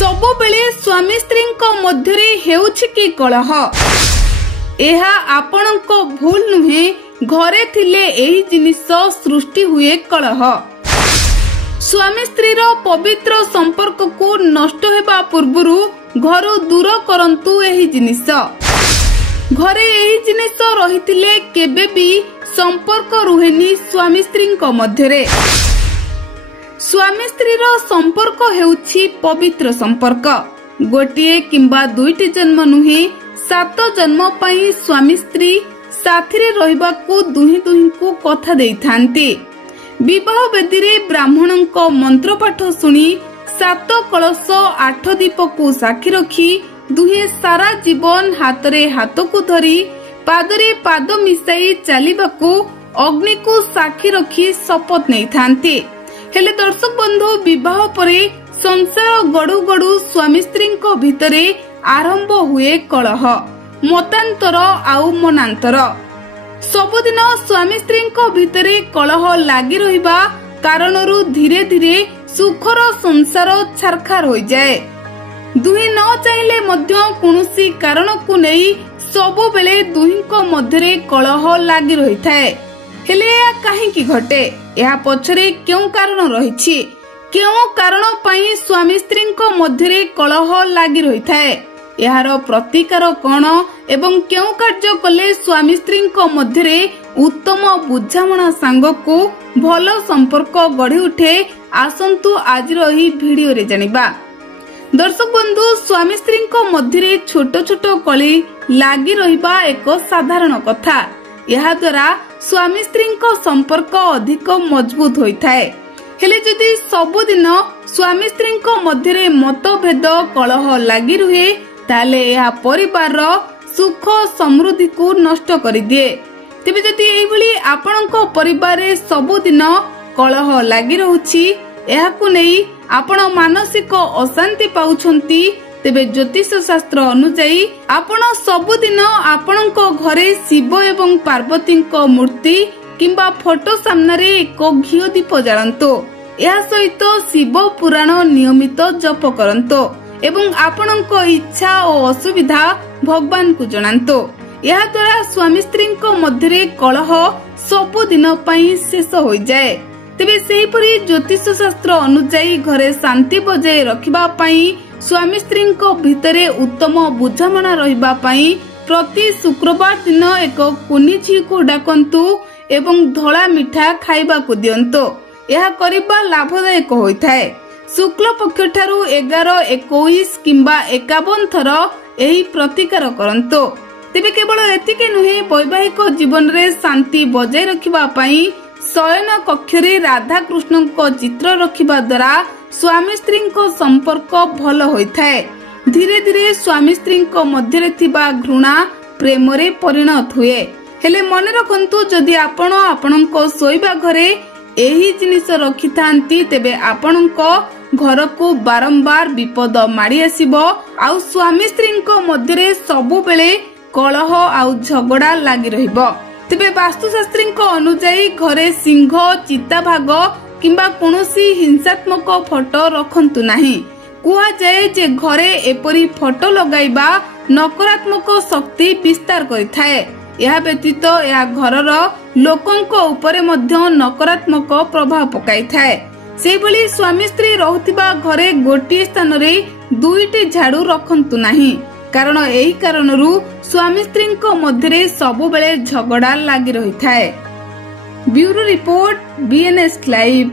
सबुबेले स्वामी स्त्री मध्य हेउछि कि कलह एहा आपणक भूल नुहे घरे थिले एही जिनिस सृष्टि हुए कलह। स्वामी स्त्री पवित्र संपर्क को नष्ट हेबा पूर्वरु घरु दूर करंतु एही जिनिस। घरे एही जिनिस रहिथिले केबे भी संपर्क रुहेनी स्वामी स्त्री मध्यरे। स्वामी स्त्री संपर्क हेउछि पवित्र संपर्क। गोटिए किंबा दुईटी जन्म नुहे 7 जन्म पई स्वामी स्त्री साथीरे रहिबाकू दुही को कथा देइथांती। विवाह वेदी रे ब्राह्मणक मंत्र पाठ सुनी 7 कलश 8 दीप को साक्षी रखी दुहे सारा जीवन हातरे हाथ को धरी पादरे पाद मिसाई चलिबाकू अग्नि को साक्षी रखी शपथ नहीं थांती। हेले दर्शक बंधु विवाह परे संसार गड़ू गड़ू स्वामी स्त्री भितरे आरंभ हुए कलह, मतांतर आउ मनांतर। सबुदिन स्वामी स्त्री भितरे कलह लागी रहिबा कारणरू धीरे धीरे सुखर संसार छारखार हो जाए। दुही न चाहिले मध्य कोनोसी कारण को नहीं सबु बेले दुहींको मध्यरे कलह लागी रही थाए। हेले या काहेकि घटे, या पछरे क्यों कारण रहिछि, क्यों कारण पई स्वामी स्त्री मध्यरे कलह लागी रही थाए, यार प्रतिकार कौन एवं क्यों कार्य कले स्वामी स्त्री मध्यरे उत्तम बुझामणा सांग को भल संपर्क गढ़ी उठे, आसंतु आज रही वीडियो रे जानिबा। दर्शक बंधु, स्वामी स्त्री मध्यरे छोट छोट कली लागी रहिबा एक साधारण कथा। यह द्वारा स्वामी स्त्री संपर्क अधिक मजबूत होइथाए। हेले जदि सबुदिन स्वामी स्त्री मध्यरे मतभेद कलह लागी रुहे ताले यह परिवार सुख समृद्धि को नष्ट करि दिए। तेबे जदि एही भली आपणक परिवार रे सबुदिन कलह लागी रहुछि, एहाकु नै आपण मानसिक अशांति पाउछंती, तेबे ज्योतिष शास्त्र अनुसायी आपण सबुदिन आपणक घरे शिव एवं पार्वती मूर्ति किंबा फोटो सामने एक घिओ दीप जालंतो। या सहित शिव पुराण नियमित जप करंतो एवं आपणक इच्छा और असुविधा भगवान को जणांतो। या द्वारा स्वामी स्त्री मध्यरे कलह सबुदिन पई शेष हो जाए। तेबे सेहीपरि ज्योतिष शास्त्र अनुसायी घरे शांति बजाय रखिबा पई स्वामी स्त्री भितरे उत्तम बुझामणा रहिबा पई प्रति शुक्रवार दिन एक कुनी झी को डाकंतु एवं धला मिठा खाइबा को दियंतो। यह करिबा लाभदायक होइथाए। शुक्ल पक्ष ठारू 11, 21 किंबा 51 थर एही प्रतिकार करंतो। तेबे केवल एतिके नुहे, वैवाहिक जीवन रे शांति बजाय रखिबा पई शयन कक्ष रे राधा कृष्ण को चित्र रखिबा द्वारा स्वामी स्त्री संपर्क भल होइथाए। धीरे धीरे स्वामी स्त्री मध्यरे थिबा घृणा प्रेम रे परिणत हुए। हेले मने रखंतु, जदि आपण आपणक सोइबा घरे एही जिनिस रखिथांती तेबे आपणक घर को बारंबार विपद माड़ी आसीबो। आउ स्वामी स्त्री मध्यरे सबु बेले कलह आउ झगड़ा लागी रहिबो। तेबे वास्तुशास्त्री अनुसायी घरे सिंह, चिता भाग किंबा कोनोसी हिंसात्मक फोटो रखंतु नाही। कुहा जाए जे घरे एपरी फोटो लगाइबा नकारात्मक शक्ति विस्तार करिथाए। यह व्यतीत यह घरर लोकंक उपरे मध्य नकारात्मक प्रभाव पकाइथाए। से भली स्वामी स्त्री रहुतिबा घरे गोटिए स्थान रे दुईटी झाड़ू रखंतु नाही, कारण एही कारणरू स्वामी स्त्री मध्यरे सबु बेले झगड़ा लागी रहिथाए। Bureau report, BNS live.